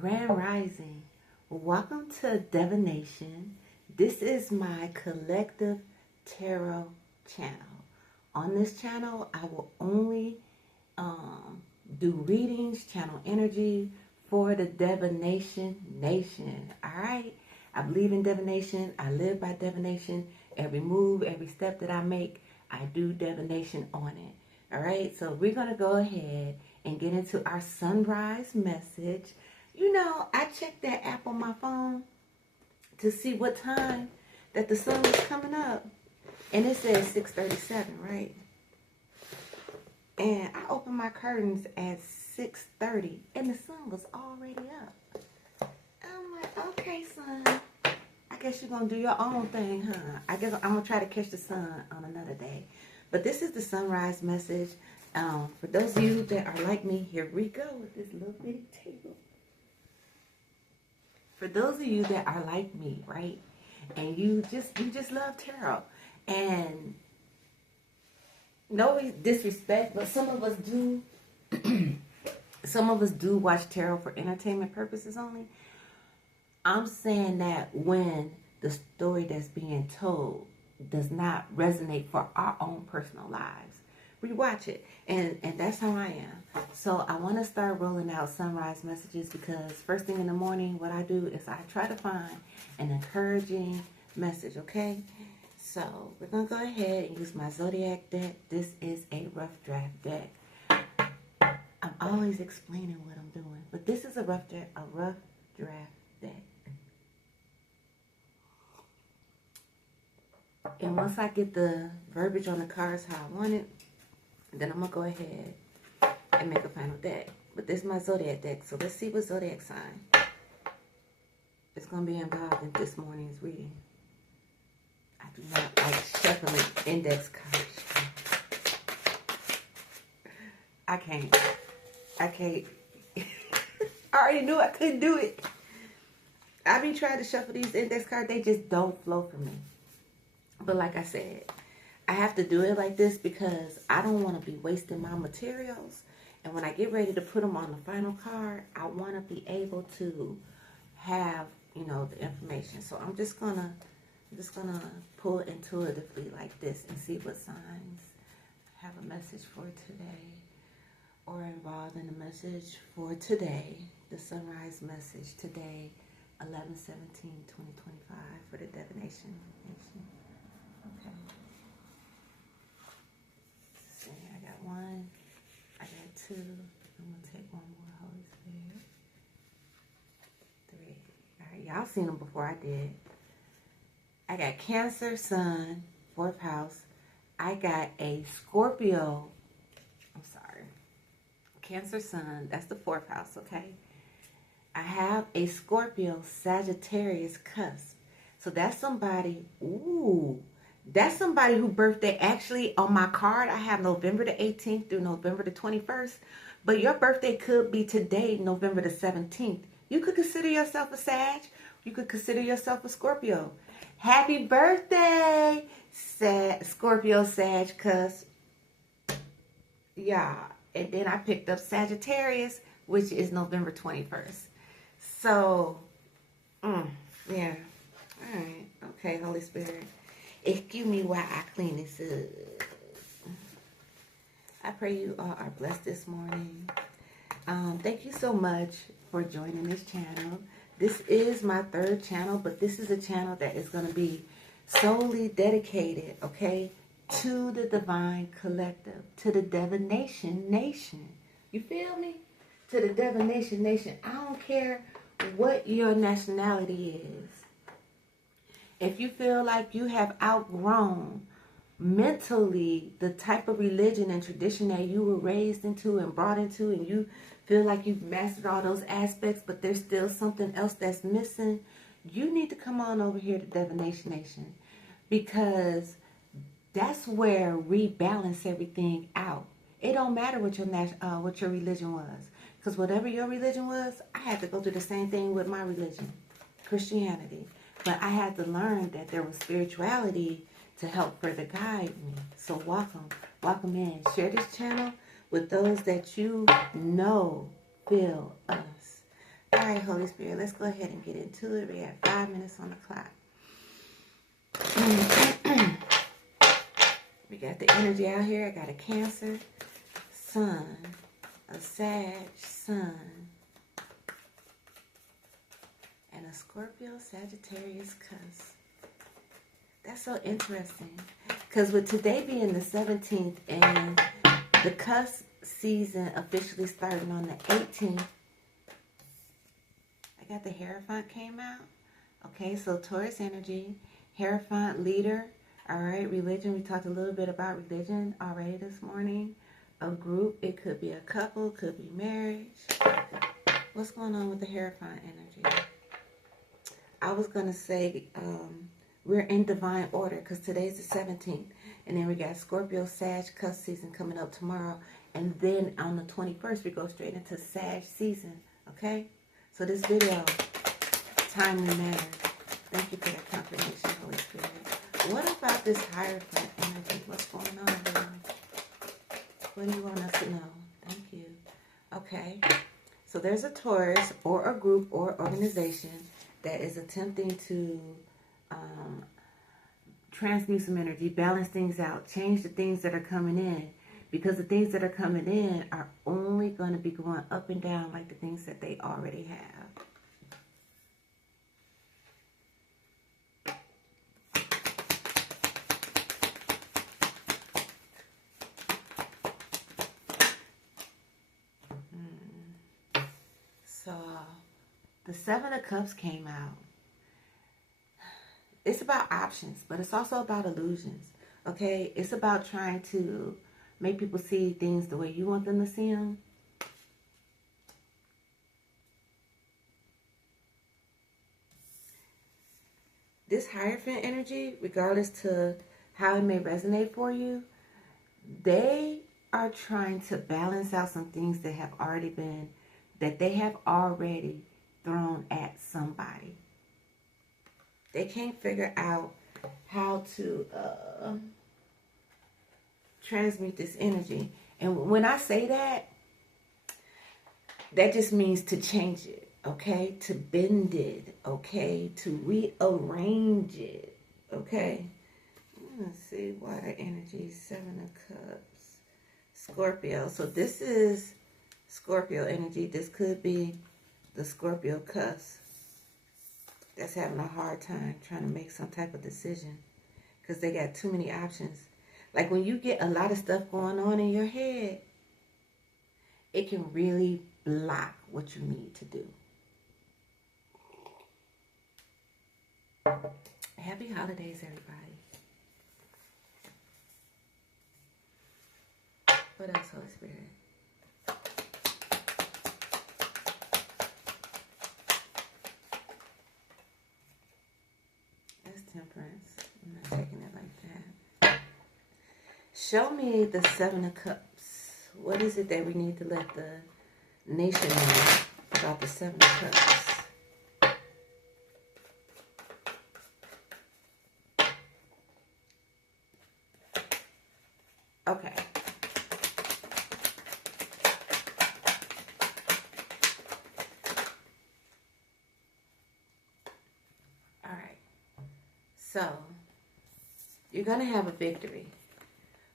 Grand Rising. Welcome to Divi'Nation. This is my collective tarot channel. On this channel, I will only do readings, channel energy for the Divi'Nation Nation. Alright? I believe in divination. I live by divination. Every move, every step that I make, I do divination on it. Alright? So we're going to go ahead and get into our sunrise message. You know, I checked that app on my phone to see what time that the sun was coming up. And it says 6:37, right? And I opened my curtains at 6:30 and the sun was already up. I'm like, okay, sun. I guess you're going to do your own thing, huh? I guess I'm going to try to catch the sun on another day. But this is the sunrise message. For those of you that are like me, here we go with this little bitty table. For those of you that are like me, right, and you just love tarot, and no disrespect, but some of us do, some of us do watch tarot for entertainment purposes only. I'm saying that when the story that's being told does not resonate for our own personal lives, we watch it, and that's how I am. So I want to start rolling out sunrise messages because first thing in the morning, what I do is I try to find an encouraging message, okay? So we're going to go ahead and use my Zodiac deck. This is a rough draft deck. I'm always explaining what I'm doing, but this is a rough draft deck. And once I get the verbiage on the cards how I want it, then I'm going to go ahead and make a final deck. But this is my Zodiac deck, so let's see what Zodiac sign is going to be involved in this morning's reading. I do not like shuffling index cards. I can't. I already knew I couldn't do it. I be trying to shuffle these index cards. They just don't flow for me. But like I said, I have to do it like this because I don't want to be wasting my materials. And when I get ready to put them on the final card, I want to be able to have, you know, the information. So I'm just gonna pull intuitively like this and see what signs have a message for today or involved in the message for today. The sunrise message today, 11/17/2025 for the Divi'Nation Nation. Okay. See, I got one, I got two, I'm going to take one more, Holy Spirit. 3. All right, y'all seen them before I did. I got Cancer, Sun, 4th house. I got a Scorpio, Cancer, Sun, that's the 4th house, okay? I have a Scorpio, Sagittarius, Cusp. So that's somebody, that's somebody whose birthday, actually on my card, I have November the 18th through November the 21st. But your birthday could be today, November the 17th. You could consider yourself a Sag. You could consider yourself a Scorpio. Happy birthday, Scorpio, Sag, Cusp. Yeah. And then I picked up Sagittarius, which is November 21st. So, yeah. All right. Okay, Holy Spirit. Excuse me while I clean this up. I pray you all are blessed this morning. Thank you so much for joining this channel. This is my 3rd channel, but this is a channel that is going to be solely dedicated, okay, to the Divine Collective, to the Divi'Nation Nation. You feel me? To the Divi'Nation Nation. I don't care what your nationality is. If you feel like you have outgrown mentally the type of religion and tradition that you were raised into and brought into, and you feel like you've mastered all those aspects, but there's still something else that's missing, you need to come on over here to Divi'Nation Nation, because that's where we balance everything out. It don't matter what your religion was, because whatever your religion was, I had to go through the same thing with my religion, Christianity. But I had to learn that there was spirituality to help further guide me. So welcome in. Share this channel with those that you know feel us. All right, Holy Spirit, let's go ahead and get into it. We have 5 minutes on the clock. We got the energy out here. I got a Cancer, Sun, a Sag, Sun, and a Scorpio, Sagittarius, Cusp. That's so interesting. Because with today being the 17th and the Cusp season officially starting on the 18th, I got the Hierophant came out. Okay, so Taurus energy, Hierophant, leader. All right, religion. We talked a little bit about religion already this morning. A group. It could be a couple. Could be marriage. What's going on with the Hierophant energy? I was going to say we're in divine order because today's the 17th. And then we got Scorpio, Sag, Cusp season coming up tomorrow. And then on the 21st, we go straight into Sag season. Okay? So this video, timely matters. Thank you for that confirmation, Holy Spirit. What about this Hierophant energy? What's going on here? What do you want us to know? Thank you. Okay. So there's a Taurus or a group or organization that is attempting to transmute some energy, balance things out, change the things that are coming in. Because the things that are coming in are only going to be going up and down like the things that they already have. So, the Seven of Cups came out. It's about options, but it's also about illusions. Okay? It's about trying to make people see things the way you want them to see them. This Hierophant energy, regardless to how it may resonate for you, they are trying to balance out some things that have already been, that they have already thrown at somebody. They can't figure out how to transmute this energy. And when I say that, that just means to change it, okay? To bend it, okay? To rearrange it, okay? Let's see, water energy, Seven of Cups, Scorpio. So this is Scorpio energy. This could be the Scorpio Cusp that's having a hard time trying to make some type of decision because they got too many options. Like when you get a lot of stuff going on in your head, it can really block what you need to do. Happy holidays, everybody. What else, Holy Spirit? That's Temperance. I'm not taking it like that. Show me the Seven of Cups. What is it that we need to let the nation know about the Seven of Cups? Okay. All right. So, you're going to have a victory.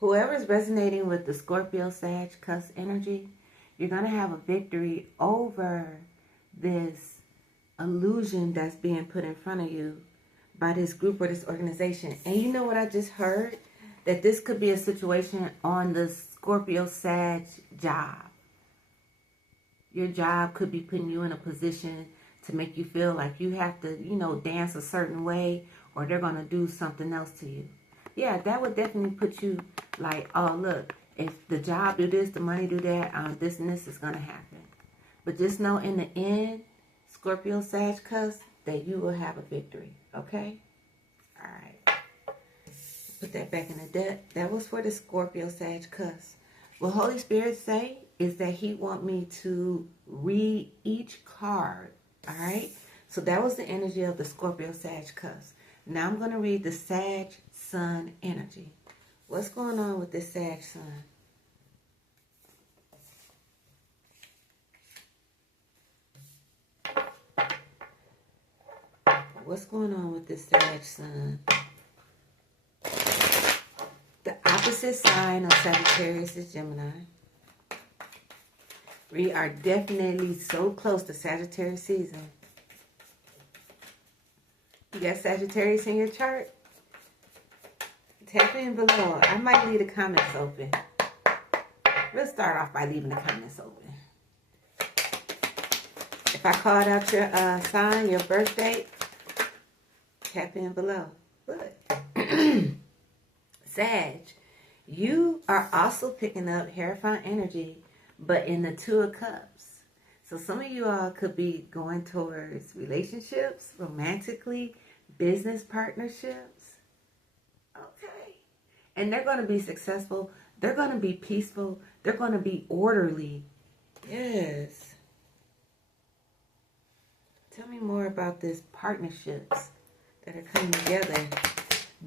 Whoever is resonating with the Scorpio, Sag, Cusp energy, you're going to have a victory over this illusion that's being put in front of you by this group or this organization. And you know what I just heard? That this could be a situation on the Scorpio, Sag job. Your job could be putting you in a position to make you feel like you have to, you know, dance a certain way or they're going to do something else to you. Yeah, that would definitely put you like, oh, look, if the job do this, the money do that, this and this is going to happen. But just know in the end, Scorpio, Sag, Cusp, that you will have a victory. Okay? All right. Put that back in the deck. That was for the Scorpio, Sag, Cusp. What Holy Spirit say is that he want me to read each card. All right? So that was the energy of the Scorpio, Sag, Cusp. Now I'm going to read the Sag Sun energy. What's going on with this Sag Sun? what's going on with this Sag Sun? The opposite sign of Sagittarius is Gemini. We are definitely so close to Sagittarius season. You got Sagittarius in your chart? Tap in below. I might leave the comments open. We'll start off by leaving the comments open. If I called out your sign, your birth date, tap in below. Look. Sag, you are also picking up Hierophant energy, but in the Two of Cups. So some of you all could be going towards relationships, romantically, business partnerships. Okay. And they're going to be successful. They're going to be peaceful. They're going to be orderly. Yes. Tell me more about these partnerships that are coming together.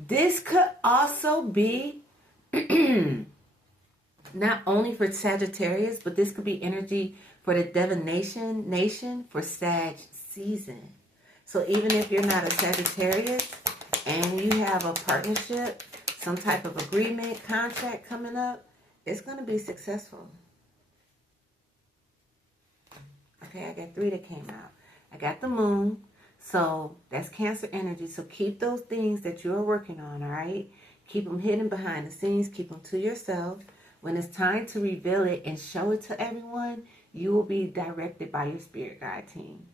This could also be not only for Sagittarius, but this could be energy for the Divi'Nation for Sag season. So even if you're not a Sagittarius and you have a partnership, some type of agreement, contract coming up, it's going to be successful. Okay, I got 3 that came out. I got the moon. So that's Cancer energy. So keep those things that you're working on, all right? Keep them hidden behind the scenes. Keep them to yourself. When it's time to reveal it and show it to everyone, you will be directed by your spirit guide team.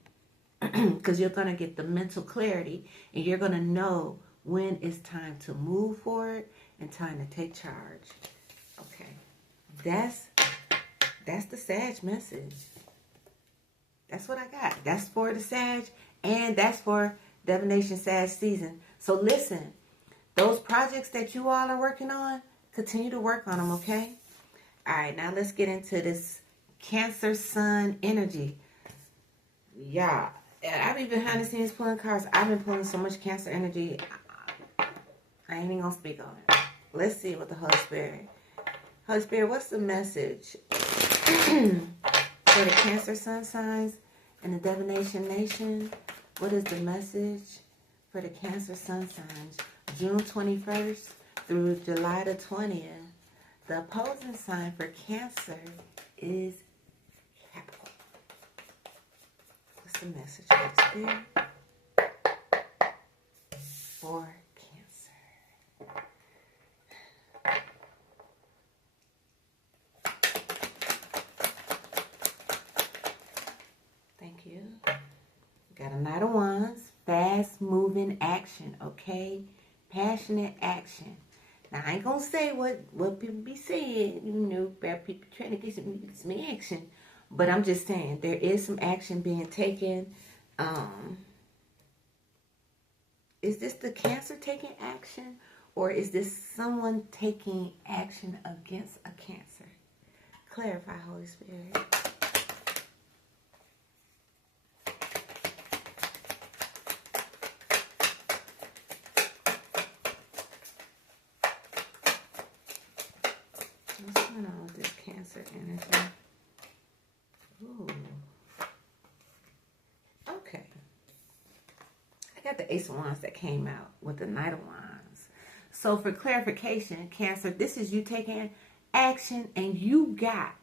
Because you're going to get the mental clarity and you're going to know when it's time to move forward and time to take charge. Okay. That's the Sag message. That's what I got. That's for the Sag. And that's for Divi'Nation Sag season. So listen, those projects that you all are working on, continue to work on them, okay? All right, now let's get into this Cancer Sun energy. Yeah, I've been behind the scenes pulling cards. I've been pulling so much Cancer energy. I ain't even going to speak on it. Let's see what the Holy Spirit. Holy Spirit, what's the message for the Cancer Sun signs and the Divi'Nation Nation? What is the message for the Cancer Sun signs? June 21st through July the 20th. The opposing sign for Cancer is Capricorn. What's the message for the Spirit for Cancer? Thank you. Got a Knight of Wands, fast moving action, okay? Passionate action. Now, I ain't gonna say what people be saying, you know, bad people trying to get some action. But I'm just saying, there is some action being taken. Is this the Cancer taking action? Or is this someone taking action against a Cancer? Clarify, Holy Spirit. What's going on with this Cancer energy? Ooh. Okay. I got the Ace of Wands that came out with the Knight of Wands. So for clarification, Cancer, this is you taking action and you got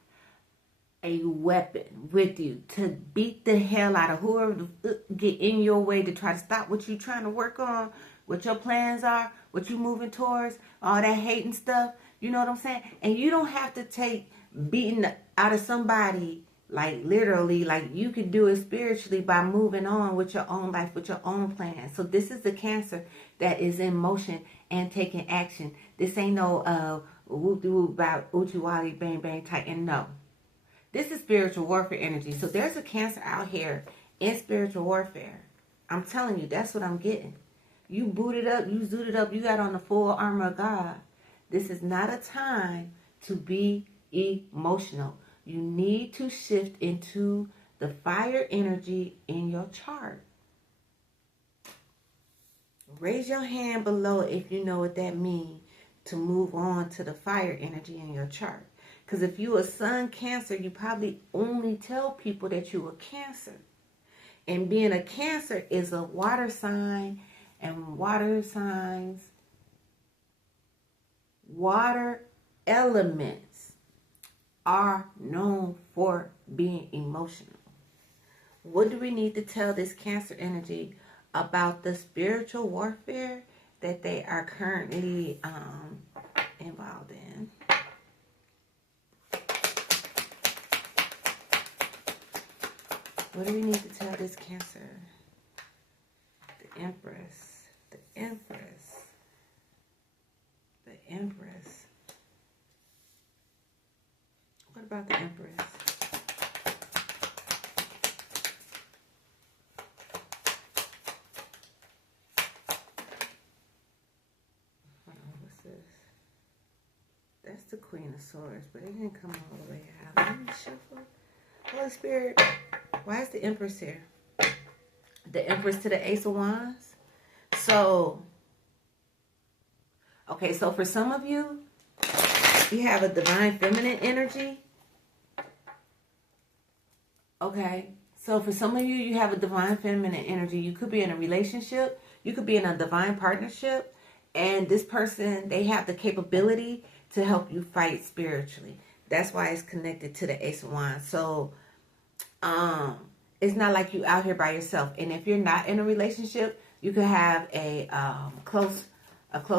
a weapon with you to beat the hell out of whoever get in your way to try to stop what you're trying to work on, what your plans are, what you're moving towards, all that hate and stuff. You know what I'm saying? And you don't have to take beating out of somebody, like literally, like you can do it spiritually by moving on with your own life, with your own plan. So this is the Cancer that is in motion and taking action. This ain't no whoop-de-whoop about uchi-wali, bang-bang, tighten. No. This is spiritual warfare energy. So there's a Cancer out here in spiritual warfare. I'm telling you, that's what I'm getting. You booted up, you zooted up, you got on the full armor of God. This is not a time to be emotional. You need to shift into the fire energy in your chart. Raise your hand below if you know what that means to move on to the fire energy in your chart. Because if you a Sun Cancer, you probably only tell people that you a Cancer. And being a Cancer is a water sign, and water signs, water elements are known for being emotional. What do we need to tell this Cancer energy about the spiritual warfare that they are currently involved in? What do we need to tell this Cancer? The Empress. The Empress. The Empress. What about the Empress? Hold on, what's this? That's the Queen of Swords, but it didn't come all the way out. Let me shuffle. Holy Spirit, why is the Empress here? The Empress to the Ace of Wands. So, okay, so for some of you, you have a divine feminine energy. Okay, so for some of you, you have a divine feminine energy. You could be in a relationship. You could be in a divine partnership. And this person, they have the capability to help you fight spiritually. That's why it's connected to the Ace of Wands. So, it's not like you out here by yourself. And if you're not in a relationship, you could have a close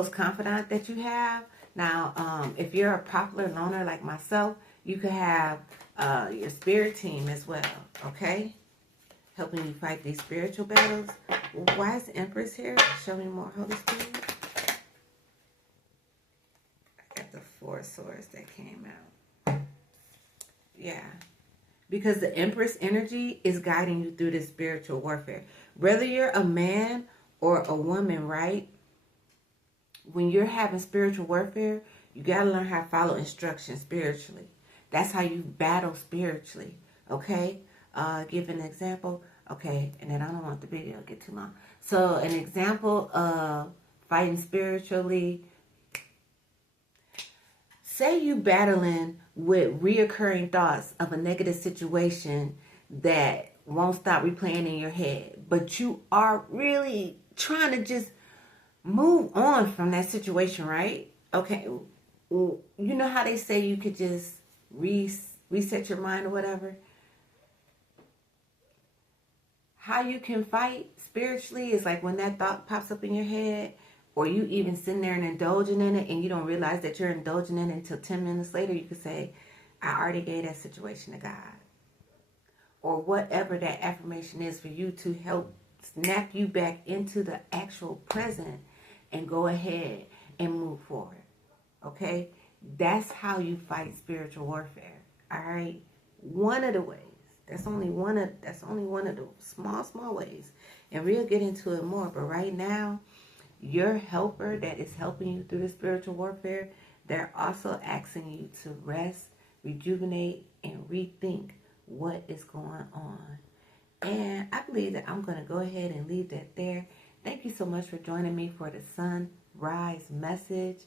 confidant that you have. Now, if you're a popular loner like myself, you could have your spirit team as well, okay? Helping you fight these spiritual battles. Why is the Empress here? Show me more, Holy Spirit. I got the Four of Swords that came out. Yeah. Because the Empress energy is guiding you through this spiritual warfare. Whether you're a man or a woman, right? When you're having spiritual warfare, you got to learn how to follow instructions spiritually. That's how you battle spiritually, okay? Give an example. Okay, and then I don't want the video to get too long. So an example of fighting spiritually. Say you battling with reoccurring thoughts of a negative situation that won't stop replaying in your head, but you are really trying to just move on from that situation, right? Okay, you know how they say you could just reset your mind or whatever? How you can fight spiritually is like when that thought pops up in your head, or you even sitting there and indulging in it and you don't realize that you're indulging in it until 10 minutes later, you could say, I already gave that situation to God. Or whatever that affirmation is for you to help snap you back into the actual present and go ahead and move forward. Okay? That's how you fight spiritual warfare. All right? One of the ways. That's only one of the small ways. And we'll get into it more. But right now, your helper that is helping you through the spiritual warfare, they're also asking you to rest, rejuvenate, and rethink what is going on. And I believe that I'm going to go ahead and leave that there. Thank you so much for joining me for the sunrise message.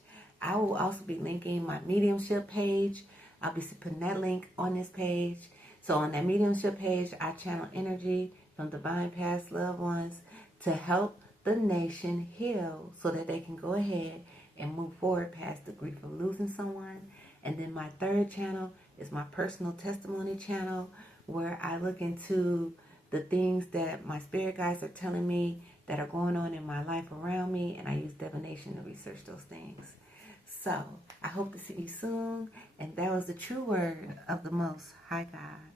I will also be linking my mediumship page. I'll be putting that link on this page. So on that mediumship page, I channel energy from divine past loved ones to help the nation heal so that they can go ahead and move forward past the grief of losing someone. And then my third channel is my personal testimony channel, where I look into the things that my spirit guides are telling me that are going on in my life around me, and I use Divi'Nation to research those things. So I hope to see you soon. And that was the true word of the Most High God.